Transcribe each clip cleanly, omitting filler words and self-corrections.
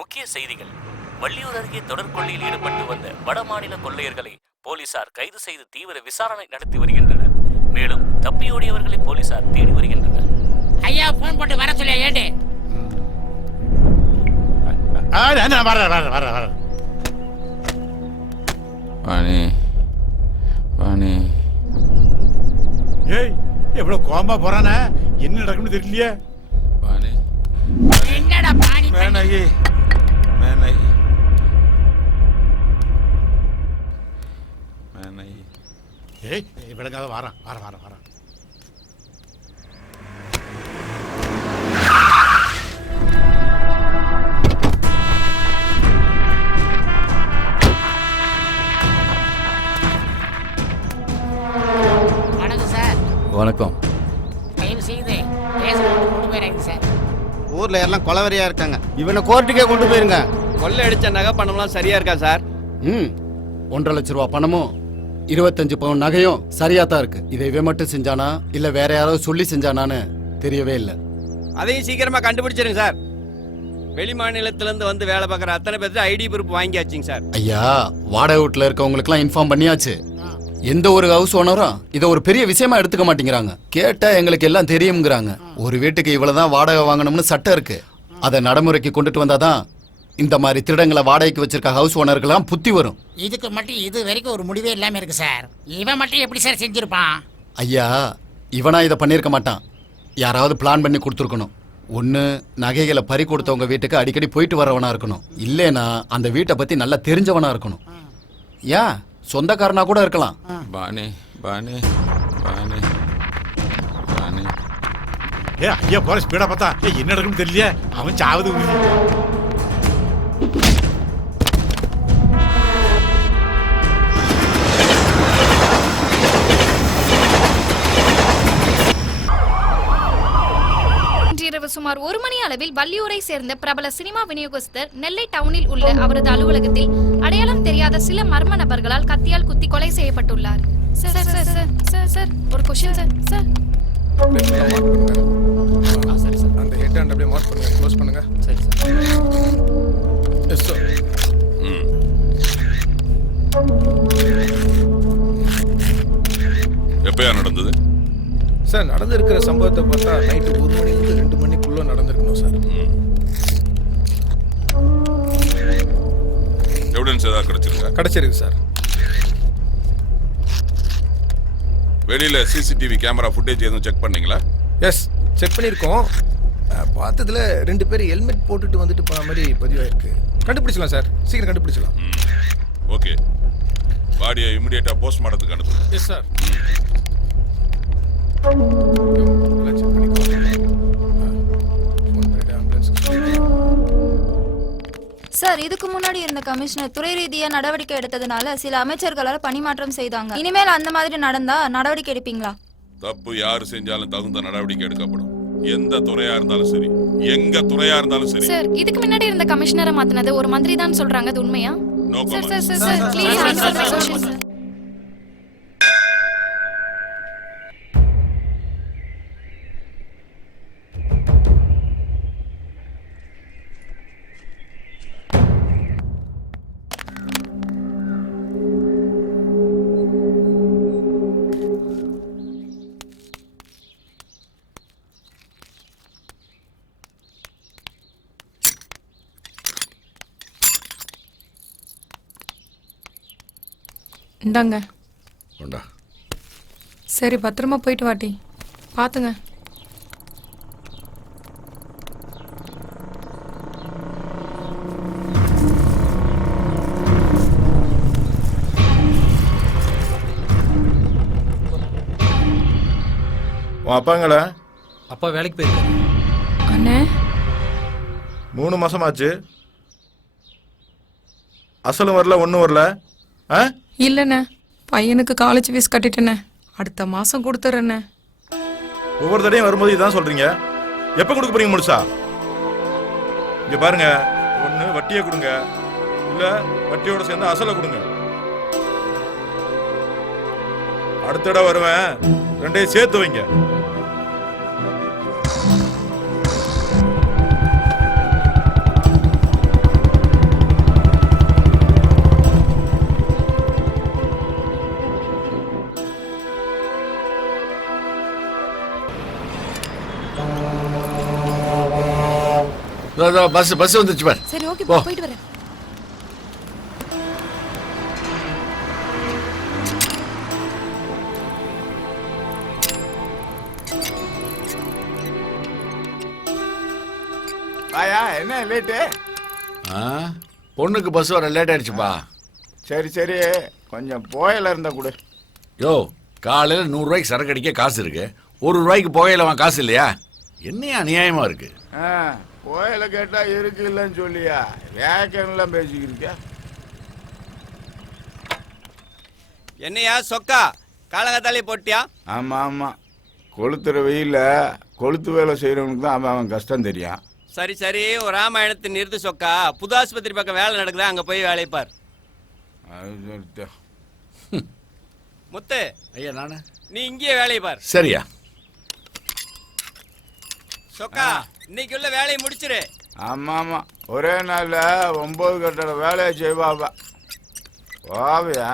முக்கிய செய்திகள். வள்ளியூர் அருகே தொடர் கொள்ளையில் ஈடுபட்டு வந்த வடமாநில கொள்ளையர்களை போலீசார் கைது செய்து தீவிர விசாரணை நடத்தி வருகின்றனர். மேலும் தப்பியோடியவர்களை போலீசார் தேடி வருகின்றனர். ஐயா போன் போட்டு வர சொல்லியா ஏண்டு? ஏய் எவ்வளவு கோம்பா போறானே, என்ன நடக்குன்னு தெரியலையே. என்னடா பாணி மேனகி மேனகி மேனகி ஏய் விளங்காத வாரான் வாரான் வாரான் வாரான். வணக்கம் சார். வணக்கம். தயவு செய்து ஸ்டேஷனுக்கு கொண்டு போயிடுங்க சார். ஊர்ல எல்லாம் கொலவரியா இருக்காங்க, இவனை கோர்ட்டுக்கே கொண்டு போயிருங்க. கொள்ளை அடிச்ச நகை பணம்லாம் சரியா இருக்கா சார்? 1.5 லட்ச ரூபா பணமும் 25 பவுன் நகையும் சரியா தான் இருக்கு. இதை இவன் மட்டும் செஞ்சானா இல்ல வேற யாராவது சொல்லி செஞ்சானான்னு தெரியவே இல்லை. அதையும் சீக்கிரமா கண்டுபிடிச்சிருங்க சார். வெளி மாநிலத்துல இருந்து வந்து வேலை பார்க்குற அத்தனை பேருக்கு ஐடி ப்ரூஃப் வாங்கியாச்சுங்க சார். ஐயா, வாடகை வீட்டுல இருக்கவங்களுக்குலாம் இன்ஃபார்ம் பண்ணியாச்சு. எந்த ஒரு ஹவுஸ் ஓனரும் இதை ஒரு பெரிய விஷயமா எடுத்துக்க மாட்டேங்கிறாங்க. கேட்டா எங்களுக்கு எல்லாம் தெரியுங்கிறாங்க. ஒரு வீட்டுக்கு இவ்வளவுதான் வாடகை வாங்கணும்னு சட்டம் இருக்கு. அதை நடைமுறைக்கு கொண்டுட்டு வந்தாதான் இந்த மாதிரி திருடங்களை வாடகைக்கு வச்சிருக்க ஹவுஸ் ஓனர்கள்லாம் புத்தி வரும். இதுக்கு மட்டும் இது வரைக்கும் ஒரு முடிவே இல்லாம இருக்கு சார். இவன் மட்டும் எப்படி சார் செஞ்சிருப்பான்? ஐயா, இவனா இதை பண்ணியிருக்க மாட்டான். யாராவது பிளான் பண்ணி கொடுத்துருக்கணும். ஒன்று நகைகளை பறி கொடுத்தவங்க வீட்டுக்கு அடிக்கடி போயிட்டு வரவனா இருக்கணும். இல்லைனா அந்த வீட்டை பற்றி நல்லா தெரிஞ்சவனா இருக்கணும். ஏன் சொந்தக்காரனா கூட இருக்கலாம். பானே பானே பானே பானே. ஏ ஐயா போற ஸ்பீடா பார்த்தா என்ன நடக்குன்னு தெரியலையே. அவன் சாவது இரவு சுமார் 1 மணி அளவில் வள்ளியூரை சேர்ந்த பிரபல சினிமா விநியோகஸ்தர் நெல்லை டவுனில் உள்ள அவரது அலுவலகத்தில் அடையாளம் தெரியாத சில மர்ம நபர்களால் கத்தியால் குத்தி கொலை செய்யப்பட்டுள்ளார். Sir sir sir sir sir ஒரு क्वेश्चन சார் சார். சரி சார், அந்த ஹெட் ஹேண்ட் அப்படியே மார்க் பண்ணுங்க, க்ளோஸ் பண்ணுங்க. சரி சார். Yes sir. எப்பயா நடந்தது சார்? நடந்திருக்கிற சம்பவத்தை பார்த்தா நைட்டு 1 மணிலேருந்து 2 மணிக்குள்ள நடந்திருக்கணும் சார். எவிடன்ஸ் ஏதாவது கிடைச்சிருக்கா? கிடைச்சிருக்கு சார். வெளியில சிசிடிவி கேமரா ஃபுட்டேஜ் எதுவும் செக் பண்ணீங்களா? எஸ், செக் பண்ணியிருக்கோம். பார்த்ததுல 2 பேர் ஹெல்மெட் போட்டுட்டு வந்துட்டு போன மாதிரி பதிவாயிருக்கு. கண்டுபிடிச்சலாம் சார், சீக்கிரம் கண்டுபிடிச்சலாம். ஓகே, பாடியை இமிடியேட்டா போஸ்ட்மார்ட்டத்துக்கு அனுப்புங்க. Yes sir. சார், இதுக்கு முன்னாடி இருந்த கமிஷனர் துறை ரீதியா நடவடிக்கை எடுத்ததுனால சில அமைச்சர்களால் பணிமாற்றம் செய்தாங்க. இனிமேல் அந்த மாதிரி நடந்தா நடவடிக்கை எடுப்பீங்களா? தப்பு யாரு செஞ்சாலும் தகுந்த நடவடிக்கை எடுக்கப்படும். எந்த துறையா இருந்தாலும் சரி, எங்க துறையா இருந்தாலும் சரி. சார், இதுக்கு முன்னாடி இருந்த கமிஷனரை மாத்தினது ஒரு மந்திரி தான் சொல்றாங்க, அது உண்மையா? No sir comment. Sir sir sir please answer my question sir. இந்தாங்க. உண்டா? சரி, பத்திரமா போயிட்டு வாட்டி. பார்த்துங்க. உன் அப்பாங்களா? அப்பா வேலைக்கு போயிருக்காரு. அண்ணே, 3 மாசமாச்சு. அசலும் வரல, ஒன்றும் வரல. இல்லைண்ணே, பையனுக்கு காலேஜ் ஃபீஸ் கட்டிட்டேண்ணே. அடுத்த மாதம் கொடுத்துட்றேண்ணே. ஒவ்வொரு தடையும் வரும்போது இதான் சொல்றீங்க. எப்போ கொடுக்க போறீங்க முழுசா? இங்க பாருங்க, ஒன்று வட்டியை கொடுங்க, இல்லை வட்டியோட சேர்ந்து அசலை கொடுங்க. அடுத்த தடவை வருவேன், 2ஐயும் சேர்த்து வைங்க. பஸ் வந்துச்சு பார். சரி ஓகே போ. போயிட்டு வரேன். ஆயா என்ன லேட்டு? பொண்ணுக்கு பஸ் வர லேட் ஆயிடுச்சுப்பா. சரி சரி கொஞ்சம் புயல இருந்தா கொடு. யோ, காலையில 100 ரூபாய்க்கு சரக்கு அடிக்க காசு இருக்கு, 1 ரூபாய்க்கு புகையில காசு இல்லையா? என்னையா அநியாயமா இருக்கு? புயல கேட்டா இருக்கு இல்லைன்னு சொல்லியா வேக்கன்லாம் பேசிக்கிருக்க. என்னையா சொக்கா காலங்கத்தாலே போட்டியா? ஆமா ஆமா, கொளுத்துற வெயில கொளுத்து வேலை செய்யறவனுக்கு தான் அவன் கஷ்டம் தெரியும். சரி சரி, ஒரு ராமாயணத்தை நிறுத்து சொக்கா. புது ஆஸ்பத்திரி பக்கம் வேலை நடக்குதா, அங்க போய் வேலையை பார். முத்து ஐயா நானு, நீ இங்கேயே வேலையை பார். சரியா? சொக்கா இன்னைக்குள்ள வேலையை முடிச்சிரு. ஆமா ஆமா, ஒரே நாள்ல 9 கட்டட வேலையை செய்வாப்பா. வாவியா?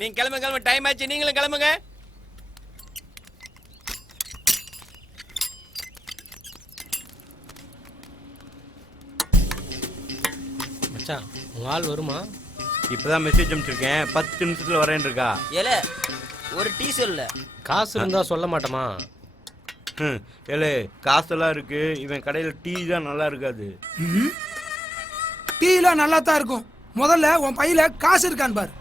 நீங்க கிளம்பு டைம் ஆச்சு, நீங்களும் கிளம்புங்க. மச்சான் உங்க ஆள் வருமா? இப்பதான் மெசேஜ் அனுப்பிச்சிருக்கேன், 10 நிமிஷத்துல வரேன் இருக்கா. ஏல ஒரு டீ சொல்ல. காசு இருந்தா சொல்ல மாட்டோமா? ஏலே காசெல்லாம் இருக்கு, இவன் கடையில டீ தான் நல்லா இருக்காது. டீலாம் நல்லா தான் இருக்கும். முதல்ல உன் பையில காசு இருக்கான்னு பாரு.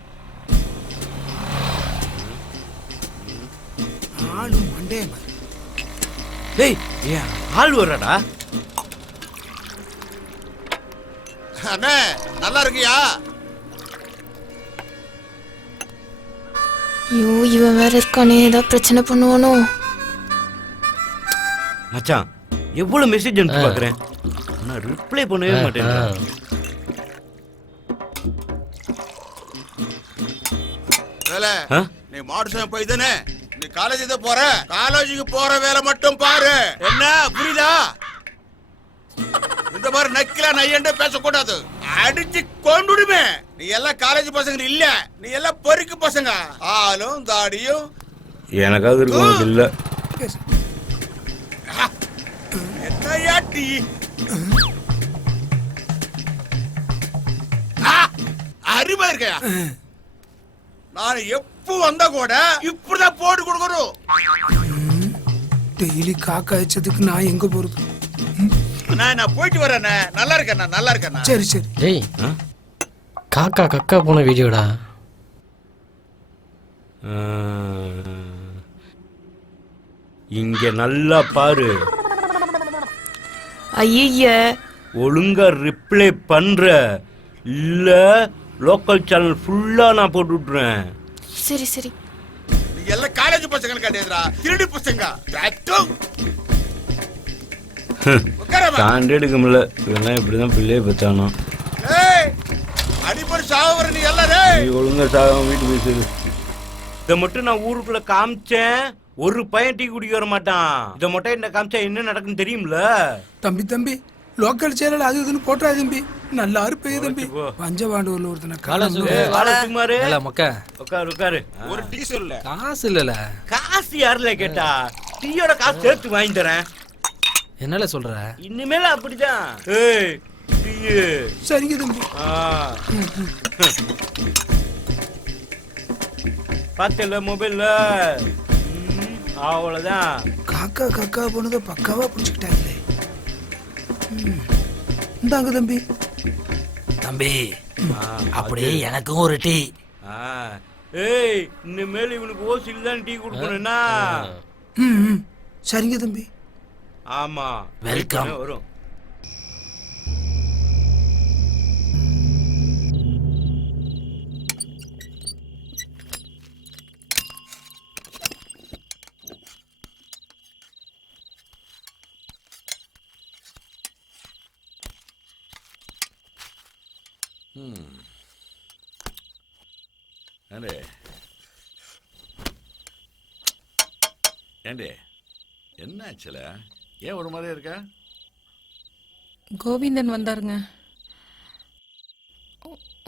ஆளு மண்டே பாரு. டேய் ஏன் ஆள் வர்றடா? அண்ணே நல்லா இருக்கியா? ஐயோ இவன் வேற இருக்கானே, ஏதாவது பிரச்சனை பண்ணுவானோ? மச்சான் எவ்வளவு மெசேஜ் அனுப்பி பாக்குறேன், நான் ரிப்ளை பண்ணவே மாட்டேன். நீ மாடுசம் போய் தானே நீ காலேஜ் தான் போற, காலேஜுக்கு போற வேலை மட்டும் பாரு. என்ன புரியுதா? இந்த மாதிரி நக்கிலா நையண்டே பேசக்கூடாது, அடிச்சு கொண்டுடுமே. நீ எல்லாம் காலேஜ் பசங்க இல்ல, நீ எல்லாம் பொறுக்கு பசங்க. ஆளும் தாடியும் எனக்காவது இருக்கும் இல்ல. என்னையா டீ? அறிவா இருக்கையா? நான் எப்ப வந்தா கூட இப்படிதான் போட்டு கொடுக்கணும். டெய்லி காக்கா அடிச்சதுக்கு நான் எங்க போறது? நான் போயிட்டு வரேன். நல்லா இருக்கேன், நல்லா இருக்கேன். சரி சரி. டேய் காக்கா கக்கா போன வீடியோடா. இங்க நல்லா பாரு. ஐய ஒழுங்கா ரிப்ளை பண்ற, இல்ல லோக்கல் சேனல் ஃபுல்லா நான் போட்டு விட்டுறேன். சரி சரி. நீ எல்லாம் காலேஜ் பசங்க கிடையாதுடா, திருடி பசங்க. தாண்டி எடுக்க முடியல, இவெல்லாம் இப்படிதான் பிள்ளைய பத்தானோ. அடிப்படை சாவர நீ எல்லாரும் நீ ஒழுங்கா சாகாம வீட்டுக்கு பேசுது. இதை மட்டும் நான் ஊருக்குள்ள காமிச்சேன், ஒரு பையன் டீ குடிக்க வர மாட்டான். இதை மட்டும் என்ன காமிச்சா என்ன நடக்குன்னு தெரியும்ல? தம்பி தம்பி லோக்கல் சேனல் அது இதுன்னு போட்டா தம்பி, நல்லா இருப்பே தம்பி. பஞ்சபாண்டூர்ல ஒருத்தனை காலசுமாரு மக்கா உட்காரு உட்காரு. ஒரு டீ சொல்ல காசு இல்லல. காசு யாருல கேட்டா? டீயோட காசு சேர்த்து வாங்கி தரேன். என்னல சொல்ற? இனிமேல அப்படிதான். ஏய் டீ. சரிங்க தம்பி. பார்த்தல மொபைல்ல அவ்வளவுதான். காக்கா காக்கா போனதை பக்காவா புடிச்சுக்கிட்டாங்களே. இந்தாங்க தம்பி. தம்பி அப்படியே எனக்கும் ஒரு டீ. ஏய் இனிமேல் இவனுக்கு ஓசில் தான் டீ கொடுக்கணும்னா. சரிங்க தம்பி. ஆமா வெல்கம். வரும். ஏண்டே என்னாச்சுல? ஏன் ஒரு மாதிரி இருக்க? கோவிந்தன் வந்தாருங்க,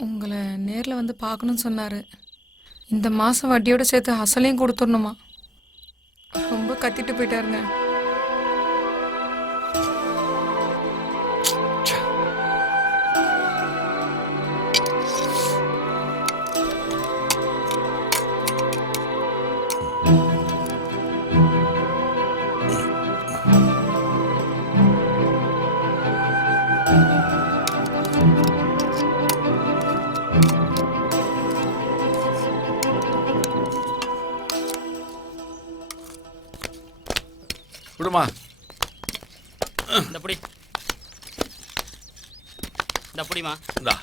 உங்களை நேரில் வந்து பார்க்கணும்னு சொன்னாரு. இந்த மாதம் வட்டியோட சேர்த்து அசலையும் கொடுத்துடணுமா. ரொம்ப கத்திட்டு போயிட்டாருங்க. எடுமா. இந்த புடி இந்த புடிமா. இந்தா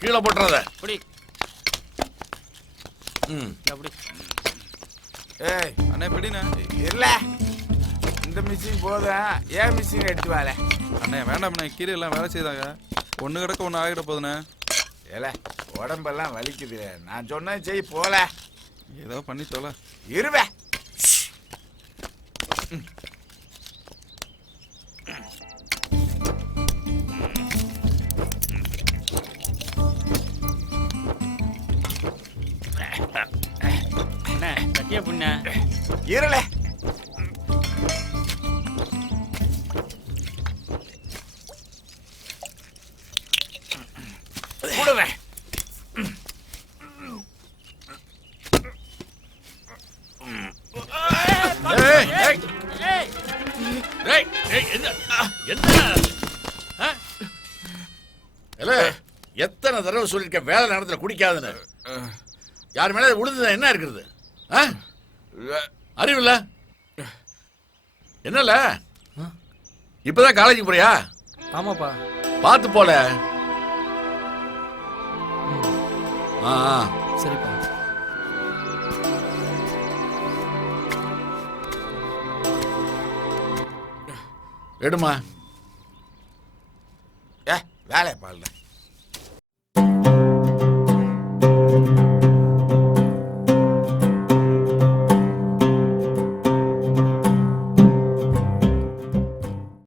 கீழே போட்டுறத. புடி இந்த புடி. ஏய் அண்ணே பிடிண்ணே. இல்ல இந்த மிஷின் போதும், ஏன் மிஷின் எடுத்து வாழ. அண்ணே வேண்டாம்ண்ணே, கீரை எல்லாம் வேலை செய்தாங்க. ஒன்று கிடக்க ஒன்று ஆகிட போதுண்ணே. ஏல உடம்பெல்லாம் வலிக்குது, நான் சொன்ன செய் போல. ஏதோ பண்ணி தொலை. இருவே அண்ணே கட்டியா புண்ண. இருளே கூடுவே. எத்தனை தடவை சொல்லிருக்க வேலை நேரத்தில் குடிக்காதுன்னு. யார் மேல விழுந்து என்ன இருக்கிறது? அறிவில்ல என்னல? இப்பதான் காலேஜுக்கு போறியா? ஆமாப்பா. பார்த்து போல. சரிப்பா. எடுமா. வேலையை பாருங்க.